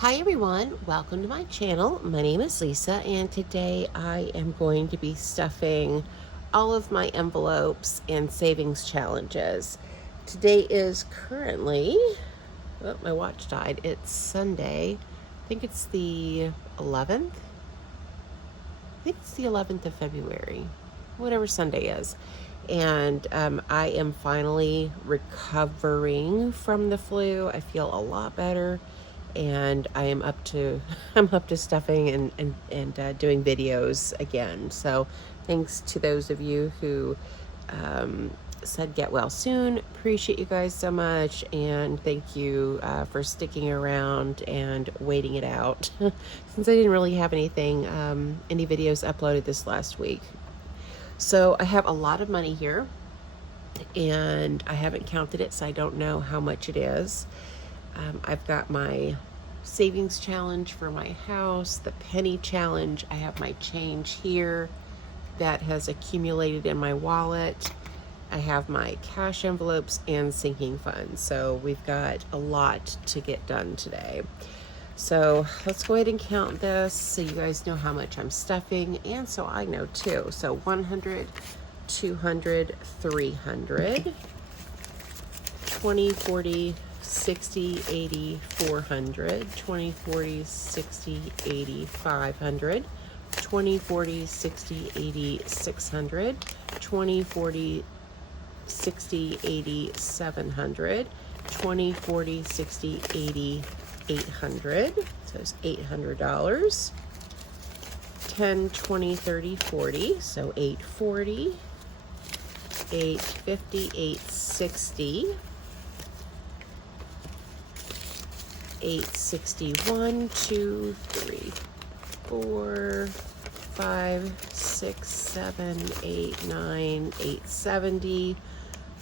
Hi everyone, welcome to my channel. My name is Lisa and today I am going to be stuffing all of my envelopes and savings challenges. Today is currently, oh, my watch died. It's Sunday. I think it's the 11th. I think it's the 11th of February, whatever Sunday is. And I am finally recovering from the flu. I feel a lot better. And I am up to stuffing and doing videos again. So thanks to those of you who said get well soon. Appreciate you guys so much, and thank you for sticking around and waiting it out since I didn't really have anything any videos uploaded this last week. So I have a lot of money here and I haven't counted it, so I don't know how much it is. I've got my savings challenge for my house, the penny challenge. I have my change here that has accumulated in my wallet. I have my cash envelopes and sinking funds. So we've got a lot to get done today. So let's go ahead and count this so you guys know how much I'm stuffing, and so I know too. So 100, 200, 300, 20, 40, 60, 80, 400, 20, 40, 60, 80, 500, 20, 40, 60, 80, 600, 20, 40, 60, 80, 700, 20, 40, 60, 80, 800, so it's $800, 10, 20, 30, 40, so 840, 850, 860, 861, 2, 3, 4, 5, 6, 7, 8, 9, 870,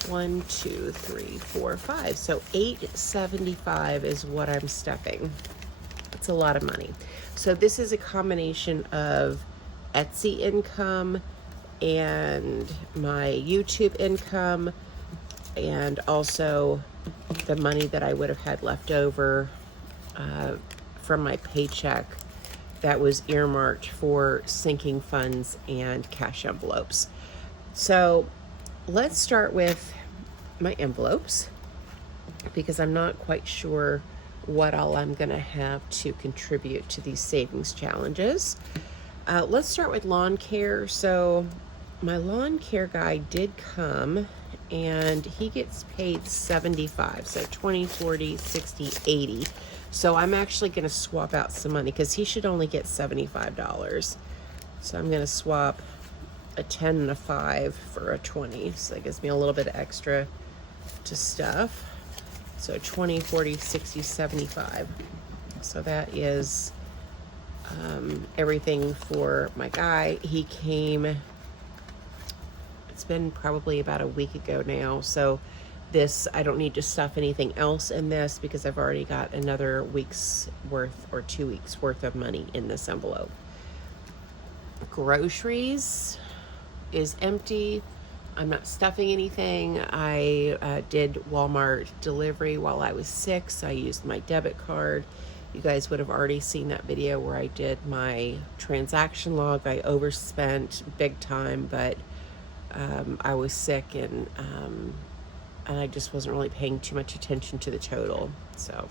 1, 2, 3, 4, 5. So 875 is what I'm stuffing. It's a lot of money. So this is a combination of Etsy income and my YouTube income, and also the money that I would have had left over from my paycheck that was earmarked for sinking funds and cash envelopes. So let's start with my envelopes, because I'm not quite sure what all I'm going to have to contribute to these savings challenges. Let's start with lawn care. So my lawn care guy did come and he gets paid $75, so 20, 40, 60, 80. So I'm actually going to swap out some money because he should only get $75. So I'm going to swap a 10 and a 5 for a 20. So that gives me a little bit extra to stuff. So 20, 40, 60, 75. So that is everything for my guy. He came, it's been probably about a week ago now. So this, I don't need to stuff anything else in this because I've already got another week's worth or 2 weeks worth of money in this envelope. Groceries is empty. I'm not stuffing anything. I did Walmart delivery while I was sick, so I used my debit card. You guys would have already seen that video where I did my transaction log. I overspent big time, but I was sick and I just wasn't really paying too much attention to the total. So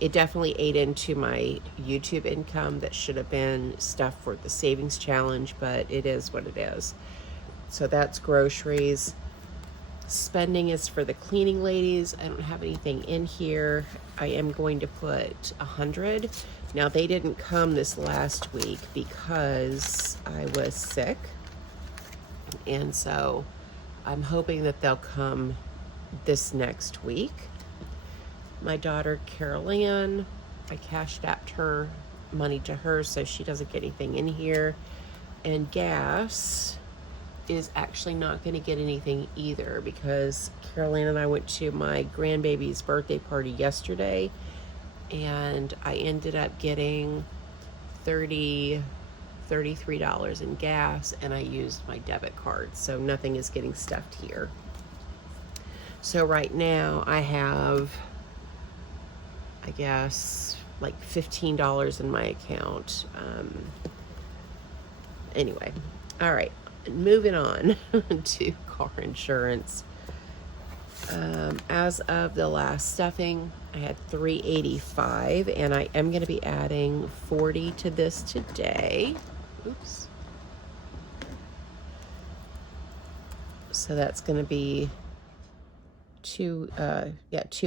it definitely ate into my YouTube income that should have been stuff for the savings challenge, but it is what it is. So that's groceries. Spending is for the cleaning ladies. I don't have anything in here. I am going to put 100. Now they didn't come this last week because I was sick. And so I'm hoping that they'll come this next week. My daughter Carol Ann, I cashed out her money to her, so she doesn't get anything in here. And gas is actually not going to get anything either because Carol Ann and I went to my grandbaby's birthday party yesterday, and I ended up getting $33 in gas, and I used my debit card, so nothing is getting stuffed here. So right now I have, I guess, like $15 in my account. Anyway, all right, moving on to car insurance. As of the last stuffing, I had $385, and I am going to be adding $40 to this today. Oops. So that's going to be 2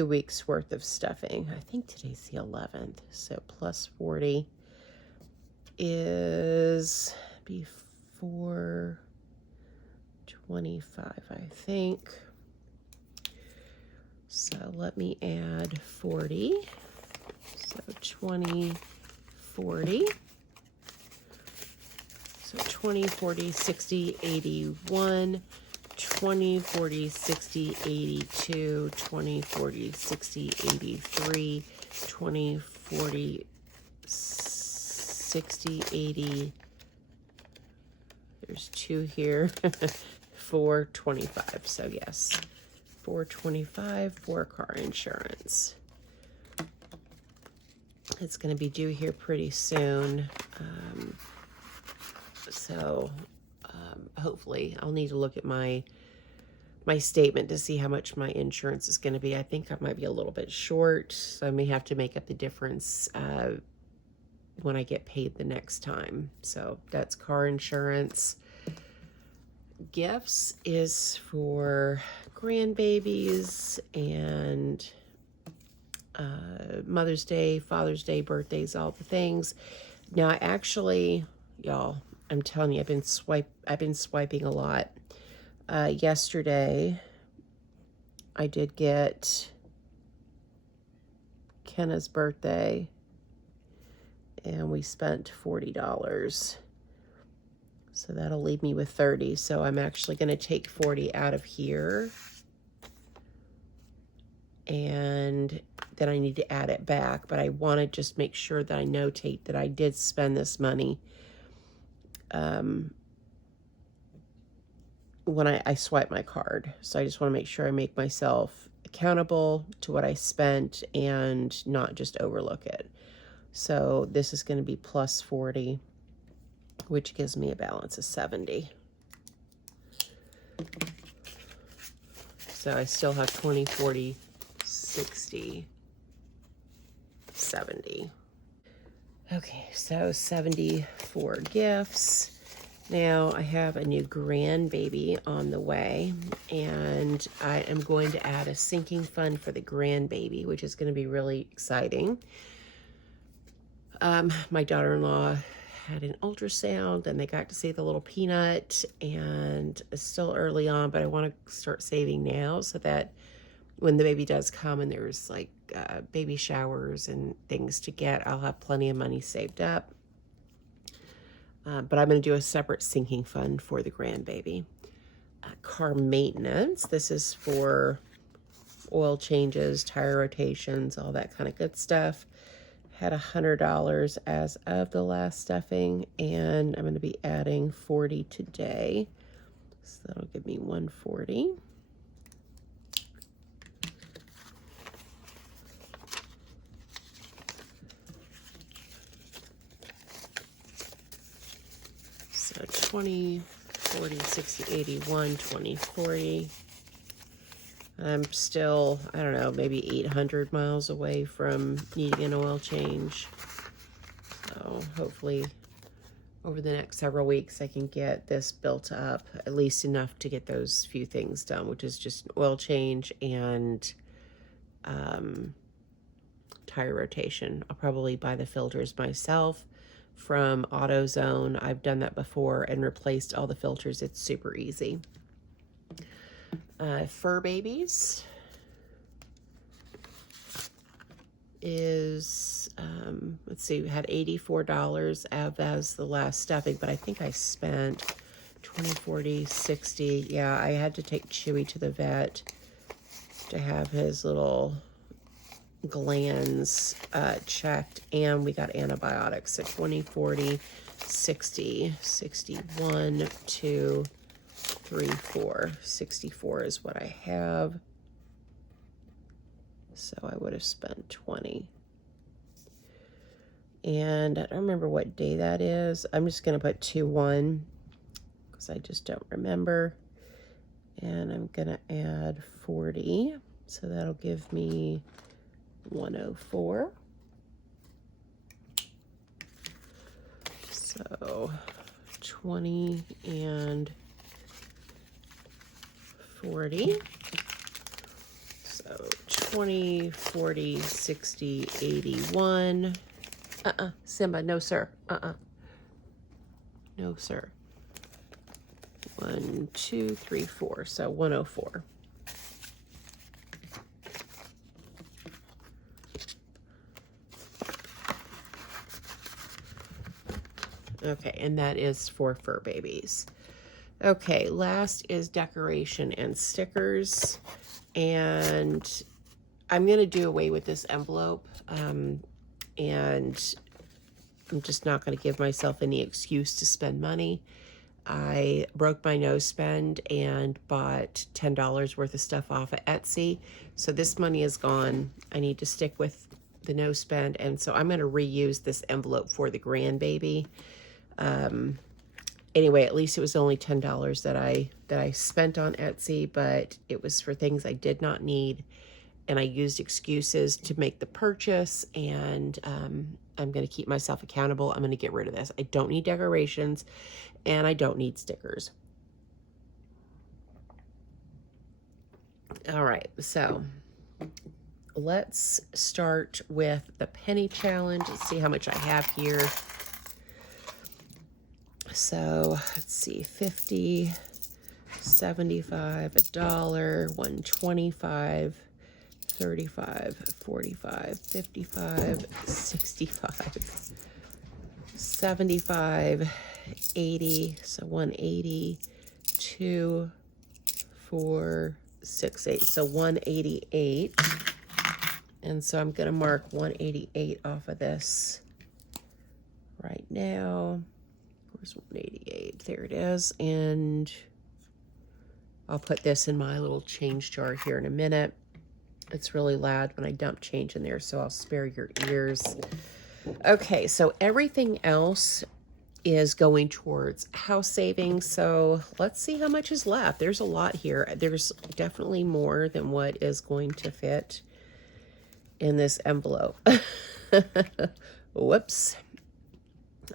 weeks worth of stuffing. I think today's the 11th, so plus 40 is before 25, I think. So let me add 40. So 20, 40. So 20, 40, 60, 81. 20, 40, 60, 82, 20, 40, 60, 83, 20, 40, 60, 80. There's 2 here. 425. So yes, 425 for car insurance. It's going to be due here pretty soon. Hopefully I'll need to look at my statement to see how much my insurance is going to be. I think I might be a little bit short, so I may have to make up the difference when I get paid the next time. So that's car insurance. Gifts is for grandbabies and Mother's Day, Father's Day, birthdays, all the things. Now, I actually, y'all, I'm telling you, I've been swiping a lot. Yesterday, I did get Kenna's birthday, and we spent $40. So that'll leave me with 30. So I'm actually going to take 40 out of here, and then I need to add it back. But I want to just make sure that I notate that I did spend this money when I swipe my card. So I just want to make sure I make myself accountable to what I spent and not just overlook it. So this is going to be plus 40, which gives me a balance of 70. So I still have 20, 40, 60, 70. Okay, so 70 for gifts. Now I have a new grandbaby on the way, and I am going to add a sinking fund for the grandbaby, which is going to be really exciting. My daughter-in-law had an ultrasound, and they got to see the little peanut, and it's still early on, but I want to start saving now so that when the baby does come and there's like baby showers and things to get, I'll have plenty of money saved up. But I'm going to do a separate sinking fund for the grandbaby. Car maintenance. This is for oil changes, tire rotations, all that kind of good stuff. Had $100 as of the last stuffing, and I'm going to be adding 40 today. So that'll give me 140. So 20, 40, 60, 81, 20, 40. I'm still, I don't know, maybe 800 miles away from needing an oil change. So hopefully over the next several weeks I can get this built up, at least enough to get those few things done, which is just an oil change and tire rotation. I'll probably buy the filters myself from AutoZone. I've done that before and replaced all the filters. It's super easy. Fur babies is, let's see, we had $84 as the last stuffing, but I think I spent 20, 40, 60. Yeah, I had to take Chewy to the vet to have his little glands checked, and we got antibiotics at 20, 40, 60, 61, 2, 3, 4. 64 is what I have. So I would have spent 20. And I don't remember what day that is. I'm just going to put 2-1 because I just don't remember. And I'm going to add 40. So that'll give me 104. So 20 and 40. So 20, 40, 60, 81. Simba, no sir. No sir. 1, 2, 3, 4. So 104. Okay, and that is for fur babies. Okay, last is decoration and stickers. And I'm going to do away with this envelope. And I'm just not going to give myself any excuse to spend money. I broke my no spend and bought $10 worth of stuff off of Etsy. So this money is gone. I need to stick with the no spend. And so I'm going to reuse this envelope for the grandbaby. Anyway, at least it was only $10 that I spent on Etsy, but it was for things I did not need. And I used excuses to make the purchase, and I'm going to keep myself accountable. I'm going to get rid of this. I don't need decorations, and I don't need stickers. All right, so let's start with the penny challenge. Let's see how much I have here. So let's see, 50, 75, $1, 125, 35, 45, 55, 65, 75, 80, so 180, 2, 4, 6, 8, so 188. And so I'm going to mark 188 off of this right now. Where's 188? There it is. And I'll put this in my little change jar here in a minute. It's really loud when I dump change in there, so I'll spare your ears. Okay, so everything else is going towards house savings. So let's see how much is left. There's a lot here. There's definitely more than what is going to fit in this envelope. Whoops.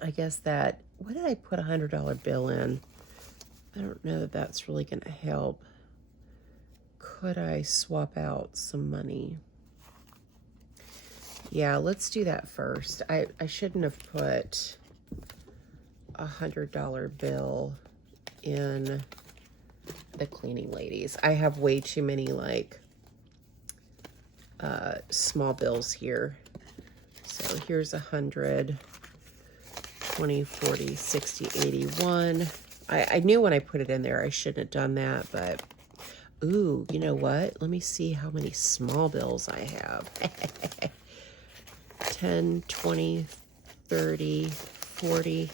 I guess that, what did I put a $100 bill in? I don't know that that's really going to help. Could I swap out some money? Yeah, let's do that first. I shouldn't have put a $100 bill in the cleaning ladies. I have way too many like small bills here. So here's 100, 20, 40, 60, 81. I knew when I put it in there I shouldn't have done that, but ooh, you know what? Let me see how many small bills I have. 10, 20, 30, 40,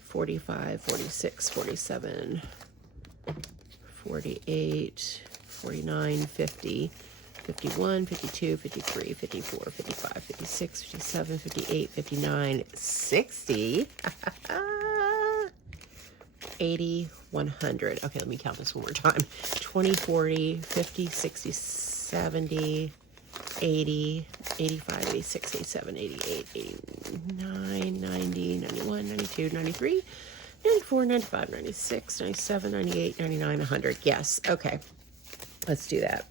45, 46, 47, 48, 49, 50, 51, 52, 53, 54, 55, 56, 57, 58, 59, 60, 80, 100. Okay, let me count this one more time. 20, 40, 50, 60, 70, 80, 85, 86, 87, 88, 89, 90, 91, 92, 93, 94, 95, 96, 97, 98, 99, 100. Yes, okay. Let's do that.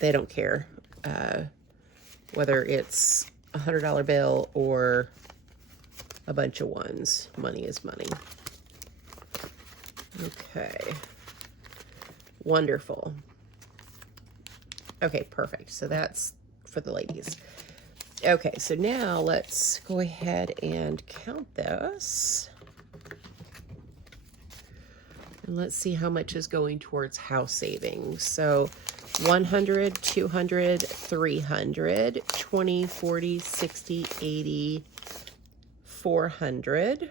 They don't care whether it's a $100 bill or a bunch of ones. Money is money. Okay. Wonderful. Okay, perfect. So that's for the ladies. Okay, so now let's go ahead and count this. And let's see how much is going towards house savings. So 100, 200, 300, 20, 40, 60, 80, 400,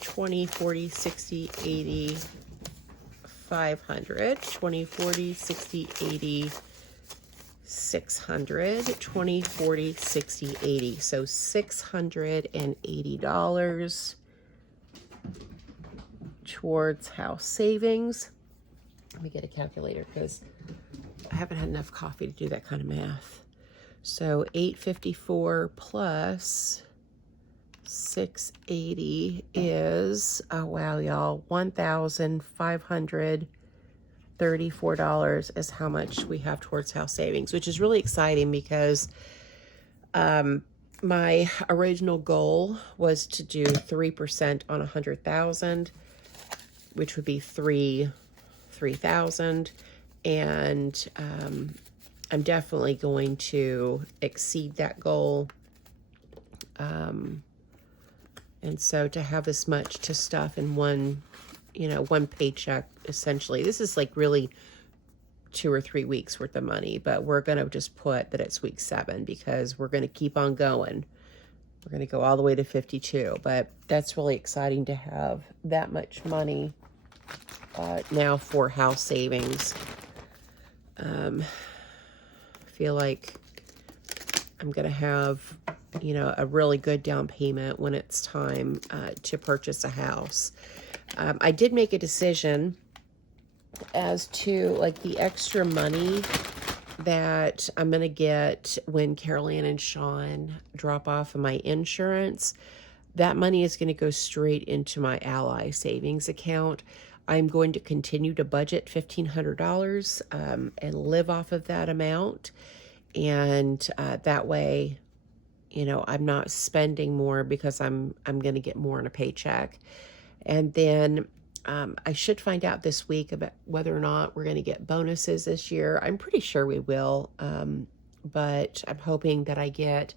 20, 40, 60, 80, 500, 20, 40, 60, 80, 600, 20, 40, 60, 80. So $680 towards house savings. Let me get a calculator because I haven't had enough coffee to do that kind of math. So 854 plus 680 is, oh wow, y'all, $1,534 is how much we have towards house savings, which is really exciting because my original goal was to do 3% on 100,000, which would be 3,000, and I'm definitely going to exceed that goal. And so to have this much to stuff in one, one paycheck, essentially, this is like really 2 or 3 weeks worth of money, but we're going to just put that it's week 7 because we're going to keep on going. We're going to go all the way to 52, but that's really exciting to have that much money now for house savings. I feel like I'm going to have, a really good down payment when it's time to purchase a house. I did make a decision as to like the extra money that I'm going to get when Carol Ann and Sean drop off of my insurance. That money is going to go straight into my Ally savings account. I'm going to continue to budget $1,500 and live off of that amount. And that way, I'm not spending more because I'm going to get more in a paycheck. And then I should find out this week about whether or not we're going to get bonuses this year. I'm pretty sure we will, but I'm hoping that I get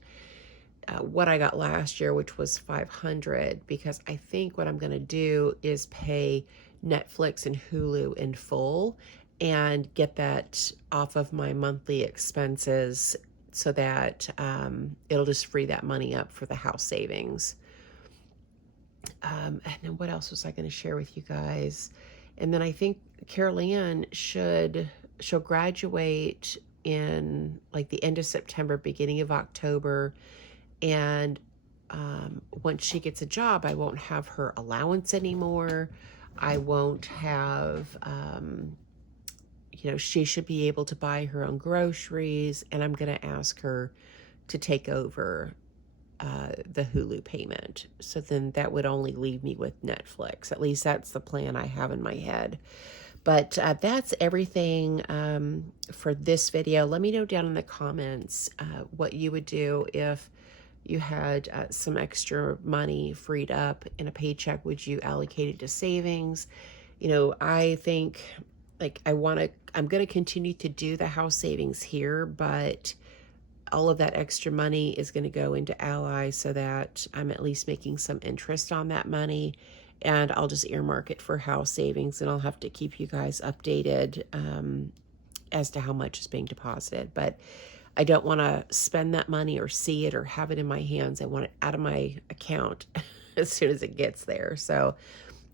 what I got last year, which was $500, because I think what I'm going to do is pay Netflix and Hulu in full and get that off of my monthly expenses so that it'll just free that money up for the house savings. And then what else was I going to share with you guys? And then I think Carol Ann she'll graduate in like the end of September, beginning of October. And once she gets a job, I won't have her allowance anymore. I won't have, she should be able to buy her own groceries, and I'm going to ask her to take over the Hulu payment. So then that would only leave me with Netflix. At least that's the plan I have in my head. But that's everything for this video. Let me know down in the comments what you would do if you had some extra money freed up in a paycheck. Would you allocate it to savings? I think I'm going to continue to do the house savings here, but all of that extra money is going to go into Ally so that I'm at least making some interest on that money, and I'll just earmark it for house savings, and I'll have to keep you guys updated as to how much is being deposited. But I don't want to spend that money or see it or have it in my hands. I want it out of my account as soon as it gets there. So,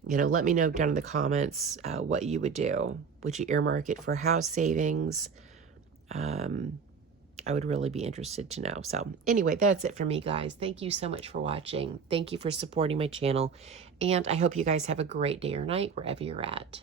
let me know down in the comments what you would do. Would you earmark it for house savings? I would really be interested to know. So anyway, that's it for me, guys. Thank you so much for watching. Thank you for supporting my channel. And I hope you guys have a great day or night wherever you're at.